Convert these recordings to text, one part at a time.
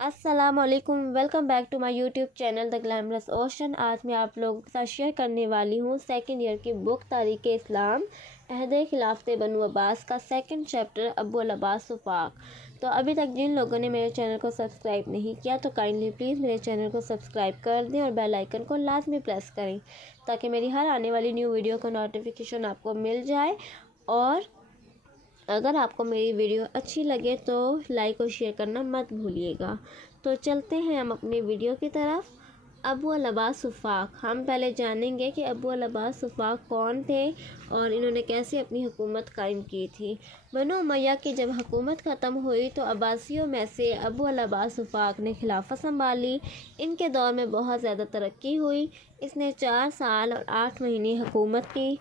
السلام علیکم، welcome back to my YouTube channel the glamorous ocean. آج میں آپ لوگوں کے ساتھ شیئر کرنے والی ہوں سیکنڈ ایئر کی بک تاریخ اسلام عہد خلافت بنو عباس کا سیکنڈ چیپٹر ابو العباس وفاق۔ تو ابھی تک جن لوگوں نے میرے چینل کو سبسکرائب نہیں کیا تو کائنڈلی پلیز میرے چینل کو سبسکرائب کر دیں اور بیل آئیکن کو لازمی پریس کریں تاکہ میری ہر آنے والی نیو ویڈیو کا نوٹیفیکیشن آپ کو مل جائے۔ اور اگر آپ کو میری ویڈیو اچھی لگے تو لائک اور شیئر کرنا مت بھولیے گا۔ تو چلتے ہیں ہم اپنی ویڈیو کی طرف۔ ابو العباس وفاق، ہم پہلے جانیں گے کہ ابو العباس وفاق کون تھے اور انہوں نے کیسے اپنی حکومت قائم کی تھی۔ بنو امیہ کی جب حکومت ختم ہوئی تو عباسیوں میں سے ابو العباس وفاق نے خلافت سنبھالی۔ ان کے دور میں بہت زیادہ ترقی ہوئی۔ اس نے 4 سال اور 8 مہینے حکومت کی۔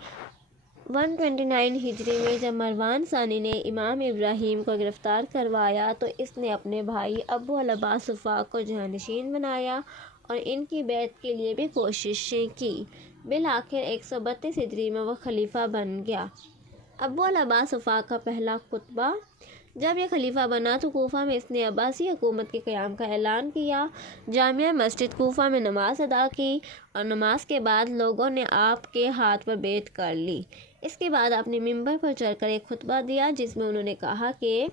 129 ہجری میں جب مروان ثانی نے امام ابراہیم کو گرفتار کروایا تو اس نے اپنے بھائی ابو العباس وفاق کو جانشین بنایا اور ان کی بیعت کے لیے بھی کوششیں کی۔ بالآخر 132 ہجری میں وہ خلیفہ بن گیا۔ ابو العباس وفاق کا پہلا خطبہ۔ جب یہ خلیفہ بنا تو کوفہ میں اس نے عباسی حکومت کے قیام کا اعلان کیا۔ جامع مسجد کوفہ میں نماز ادا کی اور نماز کے بعد لوگوں نے آپ کے ہاتھ پر بیعت کر لی۔ اس کے بعد آپ نے ممبر پر چڑھ کر ایک خطبہ دیا جس میں انہوں نے کہا کہ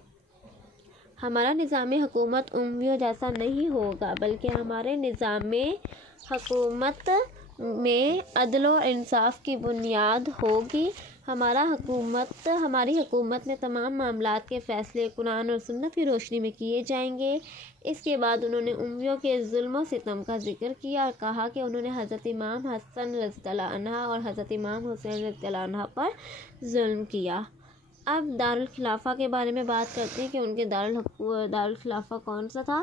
ہمارا نظام حکومت امویوں جیسا نہیں ہوگا بلکہ ہمارے نظام حکومت میں عدل و انصاف کی بنیاد ہوگی۔ ہماری حکومت میں تمام معاملات کے فیصلے قرآن اور سنت کی روشنی میں کیے جائیں گے۔ اس کے بعد انہوں نے امویوں کے ظلم و ستم کا ذکر کیا اور کہا کہ انہوں نے حضرت امام حسن رضی اللہ عنہ اور حضرت امام حسین رضی اللہ عنہ پر ظلم کیا۔ اب دارالخلافہ کے بارے میں بات کرتے ہیں کہ ان کے دارالخلافہ کون سا تھا۔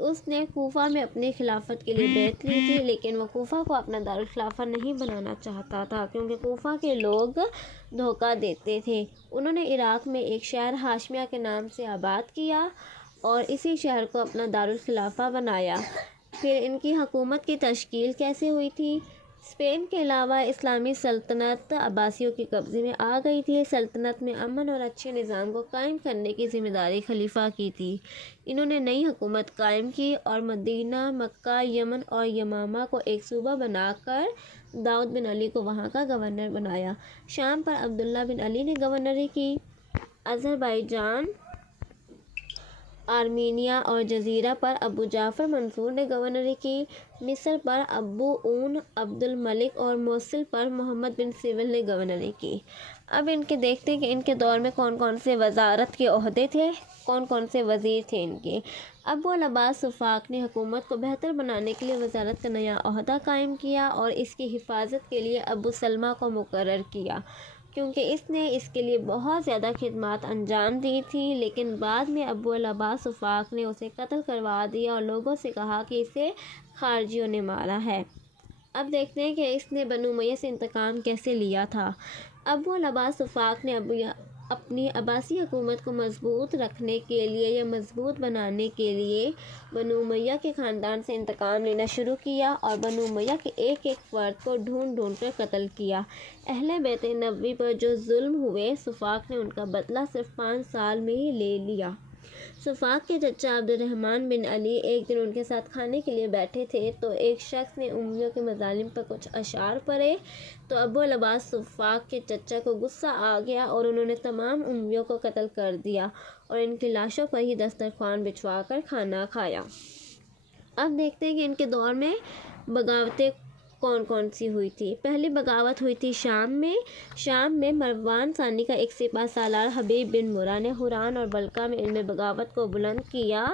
اس نے کوفہ میں اپنی خلافت کے لیے بیعت لی تھی لیکن وہ کوفہ کو اپنا دارالخلافہ نہیں بنانا چاہتا تھا کیونکہ کوفہ کے لوگ دھوکہ دیتے تھے۔ انہوں نے عراق میں ایک شہر ہاشمیہ کے نام سے آباد کیا اور اسی شہر کو اپنا دارالخلافہ بنایا۔ پھر ان کی حکومت کی تشکیل کیسے ہوئی تھی؟ اسپین کے علاوہ اسلامی سلطنت عباسیوں کے قبضے میں آ گئی تھی۔ سلطنت میں امن اور اچھے نظام کو قائم کرنے کی ذمہ داری خلیفہ کی تھی۔ انہوں نے نئی حکومت قائم کی اور مدینہ، مکہ، یمن اور یمامہ کو ایک صوبہ بنا کر داؤد بن علی کو وہاں کا گورنر بنایا۔ شام پر عبداللہ بن علی نے گورنری کی۔ آذربائیجان، آرمینیا اور جزیرہ پر ابو جعفر منصور نے گورنری کی۔ مصر پر ابو اون عبد الملک اور موصل پر محمد بن سیول نے گورنری کی۔ اب ان کے دیکھتے ہیں کہ ان کے دور میں کون کون سے وزارت کے عہدے تھے، کون کون سے وزیر تھے ان کے۔ ابو العباس وفاق نے حکومت کو بہتر بنانے کے لیے وزارت کا نیا عہدہ قائم کیا اور اس کی حفاظت کے لیے ابو سلمہ کو مقرر کیا کیونکہ اس نے اس کے لیے بہت زیادہ خدمات انجام دی تھیں، لیکن بعد میں ابو العباس وفاق نے اسے قتل کروا دیا اور لوگوں سے کہا کہ اسے خارجیوں نے مارا ہے۔ اب دیکھتے ہیں کہ اس نے بنو امیہ سے انتقام کیسے لیا تھا۔ ابو العباس وفاق نے اپنی عباسی حکومت کو مضبوط رکھنے کے لیے یا مضبوط بنانے کے لیے بنو امیہ کے خاندان سے انتقام لینا شروع کیا اور بنو امیہ کے ایک ایک فرد کو ڈھونڈ ڈھونڈ کر قتل کیا۔ اہل بیت نبوی پر جو ظلم ہوئے وفاق نے ان کا بدلہ صرف 5 سال میں ہی لے لیا۔ وفاق کے چچا عبد الرحمن بن علی ایک دن ان کے ساتھ کھانے کے لیے بیٹھے تھے تو ایک شخص نے امویوں کے مظالم پر کچھ اشعار پڑھے تو ابو العباس وفاق کے چچا کو غصہ آ گیا اور انہوں نے تمام امویوں کو قتل کر دیا اور ان کی لاشوں پر ہی دسترخوان بچھوا کر کھانا کھایا۔ اب دیکھتے ہیں کہ ان کے دور میں بغاوتیں کون کون سی ہوئی تھی۔ پہلی بغاوت ہوئی تھی شام میں مروان ثانی کا ایک سپہ سالار حبیب بن مرہ نے حوران اور بلقا میں علم بغاوت کو بلند کیا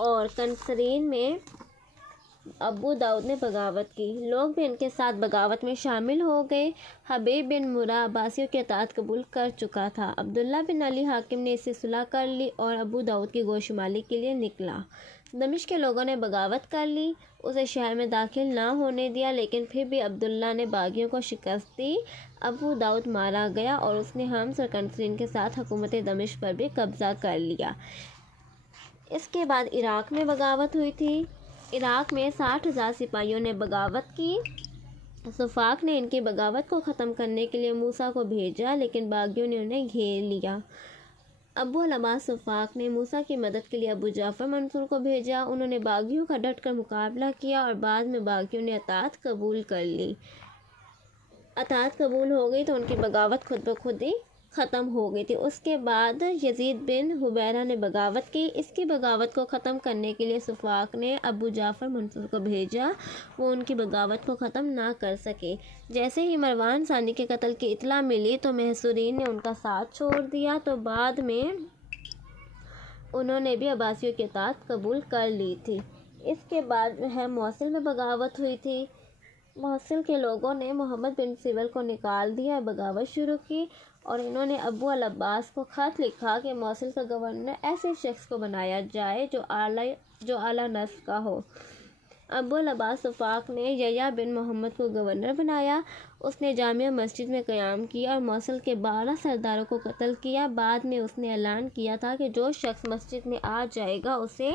اور کنسرین میں ابو داؤد نے بغاوت کی۔ لوگ بھی ان کے ساتھ بغاوت میں شامل ہو گئے۔ حبیب بن مرہ عباسیوں کی اطاعت قبول کر چکا تھا۔ عبداللہ بن علی حاکم نے اس سے صلح کر لی اور ابو داؤد کی گوشمالی کے لیے نکلا۔ دمشق کے لوگوں نے بغاوت کر لی، اسے شہر میں داخل نہ ہونے دیا لیکن پھر بھی عبداللہ نے باغیوں کو شکست دی۔ ابو داؤد مارا گیا اور اس نے حمص اور کنسرین کے ساتھ حکومت دمشق پر بھی قبضہ کر لیا۔ اس کے بعد عراق میں بغاوت ہوئی تھی۔ عراق میں 60,000 سپاہیوں نے بغاوت کی۔ وفاق نے ان کی بغاوت کو ختم کرنے کے لیے موسیٰ کو بھیجا لیکن باغیوں نے انہیں گھیر لیا۔ ابو العباس وفاق نے موسیٰ کی مدد کے لیے ابو جعفر منصور کو بھیجا۔ انہوں نے باغیوں کا ڈٹ کر مقابلہ کیا اور بعد میں باغیوں نے اطاعت قبول کر لی۔ اطاعت قبول ہو گئی تو ان کی بغاوت خود بخود ہی ختم ہو گئی تھی۔ اس کے بعد یزید بن حبیرہ نے بغاوت کی۔ اس کی بغاوت کو ختم کرنے کے لیے وفاق نے ابو جعفر منصور کو بھیجا۔ وہ ان کی بغاوت کو ختم نہ کر سکے۔ جیسے ہی مروان ثانی کے قتل کی اطلاع ملی تو محصورین نے ان کا ساتھ چھوڑ دیا، تو بعد میں انہوں نے بھی عباسیوں کی اطاعت قبول کر لی تھی۔ اس کے بعد جو ہے موصل میں بغاوت ہوئی تھی۔ موصل کے لوگوں نے محمد بن سیول کو نکال دیا، بغاوت شروع کی، اور انہوں نے ابو العباس کو خط لکھا کہ موصل کا گورنر ایسے شخص کو بنایا جائے جو اعلیٰ نسب کا ہو۔ ابو العباس وفاق نے یحییٰ بن محمد کو گورنر بنایا۔ اس نے جامع مسجد میں قیام کیا اور موصل کے 12 سرداروں کو قتل کیا۔ بعد میں اس نے اعلان کیا تھا کہ جو شخص مسجد میں آ جائے گا اسے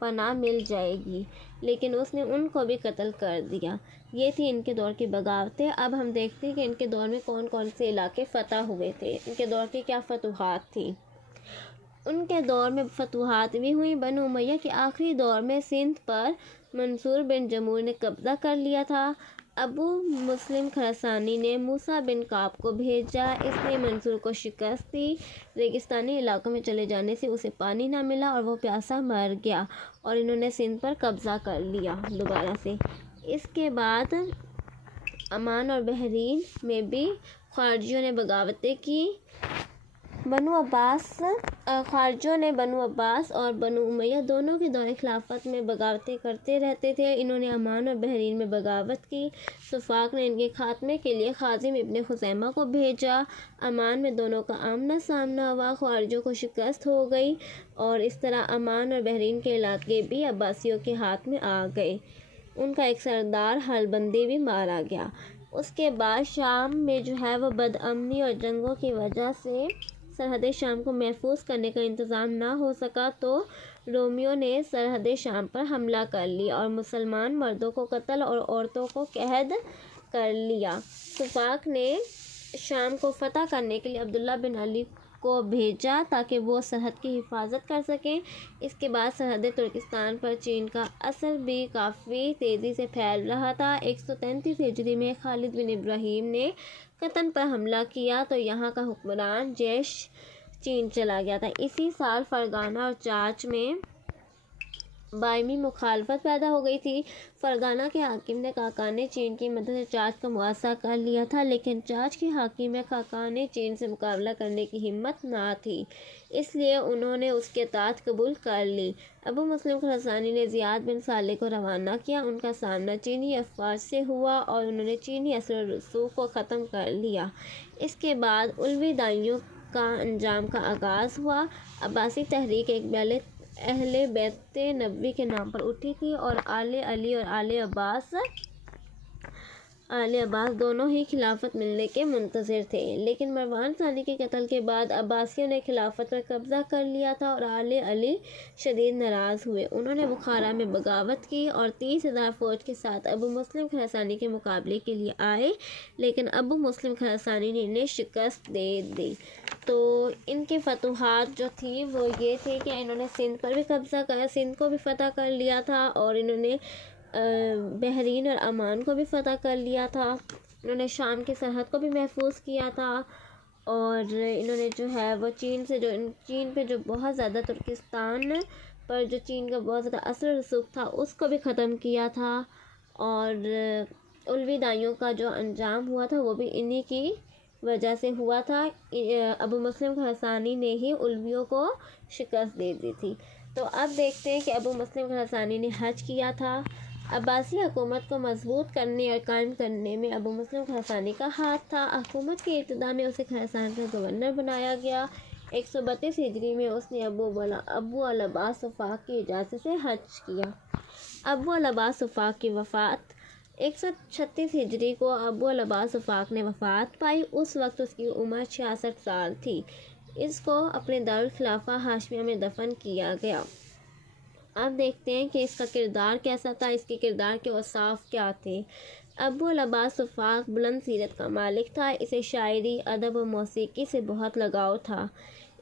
پناہ مل جائے گی، لیکن اس نے ان کو بھی قتل کر دیا۔ یہ تھی ان کے دور کی بغاوتیں۔ اب ہم دیکھتے ہیں کہ ان کے دور میں کون کون سے علاقے فتح ہوئے تھے، ان کے دور کی کیا فتوحات تھیں۔ ان کے دور میں فتوحات بھی ہوئیں۔ بنو امیہ کے آخری دور میں سندھ پر منصور بن جمور نے قبضہ کر لیا تھا۔ ابو مسلم خراسانی نے موسیٰ بن کعب کو بھیجا۔ اس نے منصور کو شکست دی۔ ریگستانی علاقوں میں چلے جانے سے اسے پانی نہ ملا اور وہ پیاسا مر گیا، اور انہوں نے سندھ پر قبضہ کر لیا دوبارہ سے۔ اس کے بعد عمان اور بحرین میں بھی خارجیوں نے بغاوتیں کی۔ خارجیوں نے بنو عباس اور بنو امیہ دونوں کے دور خلافت میں بغاوتیں کرتے رہتے تھے۔ انہوں نے عمان اور بحرین میں بغاوت کی۔ وفاق نے ان کے خاتمے کے لیے خازم ابن خزیمہ کو بھیجا۔ عمان میں دونوں کا آمنا سامنا ہوا، خارجیوں کو شکست ہو گئی، اور اس طرح عمان اور بحرین کے علاقے بھی عباسیوں کے ہاتھ میں آ گئے۔ ان کا ایک سردار حلبندی بھی مارا گیا۔ اس کے بعد شام میں جو ہے وہ بدامنی اور جنگوں کی وجہ سے سرحد شام کو محفوظ کرنے کا انتظام نہ ہو سکا، تو رومیوں نے سرحد شام پر حملہ کر لیا اور مسلمان مردوں کو قتل اور عورتوں کو قید کر لیا۔ وفاق نے شام کو فتح کرنے کے لیے عبداللہ بن علی کو بھیجا تاکہ وہ سرحد کی حفاظت کر سکیں۔ اس کے بعد سرحد ترکستان پر چین کا اثر بھی کافی تیزی سے پھیل رہا تھا۔ 133 ہجری میں خالد بن ابراہیم نے قطن پر حملہ کیا تو یہاں کا حکمران جیش چین چلا گیا تھا۔ اسی سال فرغانہ اور چاچ میں باہمی مخالفت پیدا ہو گئی تھی۔ فرغانہ کے حاکم نے خاقان چین کی مدد سے چاچ کا محاصرہ کر لیا تھا، لیکن چاچ کے حاکم میں خاقان چین سے مقابلہ کرنے کی ہمت نہ تھی، اس لیے انہوں نے اس کی اطاعت قبول کر لی۔ ابو مسلم خراسانی نے زیاد بن صالح کو روانہ کیا۔ ان کا سامنا چینی افواج سے ہوا اور انہوں نے چینی اثر و رسوخ کو ختم کر لیا۔ اس کے بعد علوی دائیوں کا انجام کا آغاز ہوا۔ عباسی تحریک ایک پہلے اہل بیت نبوی کے نام پر اٹھی تھی، اور آل علی اور آل عباس دونوں ہی خلافت ملنے کے منتظر تھے، لیکن مروان ثانی کے قتل کے بعد عباسیوں نے خلافت پر قبضہ کر لیا تھا اور آل علی شدید ناراض ہوئے۔ انہوں نے بخارا میں بغاوت کی اور 30,000 فوج کے ساتھ ابو مسلم خراسانی کے مقابلے کے لیے آئے، لیکن ابو مسلم خراسانی نے انہیں شکست دے دی۔ تو ان کی فتوحات جو تھی وہ یہ تھی کہ انہوں نے سندھ پر بھی قبضہ کر، سندھ کو بھی فتح کر لیا تھا، اور انہوں نے بحرین اور عمان کو بھی فتح کر لیا تھا۔ انہوں نے شام کی سرحد کو بھی محفوظ کیا تھا، اور انہوں نے جو ہے وہ چین پہ جو بہت زیادہ ترکستان پر جو چین کا بہت زیادہ اثر و رسوخ تھا اس کو بھی ختم کیا تھا، اور علوی دائیوں کا جو انجام ہوا تھا وہ بھی انہی کی وجہ سے ہوا تھا۔ ابو مسلم خراسانی نے ہی علویوں کو شکست دے دی تھی۔ تو اب دیکھتے ہیں کہ ابو مسلم خراسانی نے حج کیا تھا۔ عباسی حکومت کو مضبوط کرنے اور قائم کرنے میں ابو مسلم خراسانی کا ہاتھ تھا۔ حکومت کی ابتدا میں اسے خراسان کا گورنر بنایا گیا۔ 132 ہجری میں اس نے ابو العباس وفاق کی اجازت سے حج کیا۔ ابو العباس وفاق کی وفات 136 ہجری کو ابو العباس وفاق نے وفات پائی۔ اس وقت اس کی عمر 66 سال تھی۔ اس کو اپنے دارالخلافہ ہاشمیہ میں دفن کیا گیا۔ اب دیکھتے ہیں کہ اس کا کردار کیسا تھا، اس کے کردار کے اوصاف کیا تھے۔ ابو العباس وفاق بلند سیرت کا مالک تھا۔ اسے شاعری، ادب و موسیقی سے بہت لگاؤ تھا۔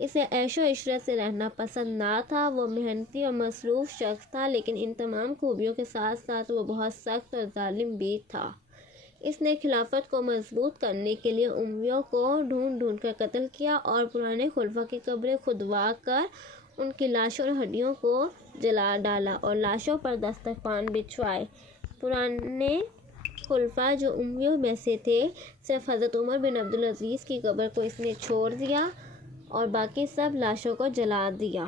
اسے عیش و عشرت سے رہنا پسند نہ تھا۔ وہ محنتی اور مصروف شخص تھا، لیکن ان تمام خوبیوں کے ساتھ ساتھ وہ بہت سخت اور ظالم بھی تھا۔ اس نے خلافت کو مضبوط کرنے کے لیے امیوں کو ڈھونڈ ڈھونڈ کر قتل کیا اور پرانے خلفاء کی قبریں کھدوا کر ان کی لاشوں اور ہڈیوں کو جلا ڈالا اور لاشوں پر دسترخوان بچھوائے۔ پرانے خلفاء جو امیوں میں سے تھے، صرف حضرت عمر بن عبدالعزیز کی قبر کو اس نے چھوڑ دیا اور باقی سب لاشوں کو جلا دیا۔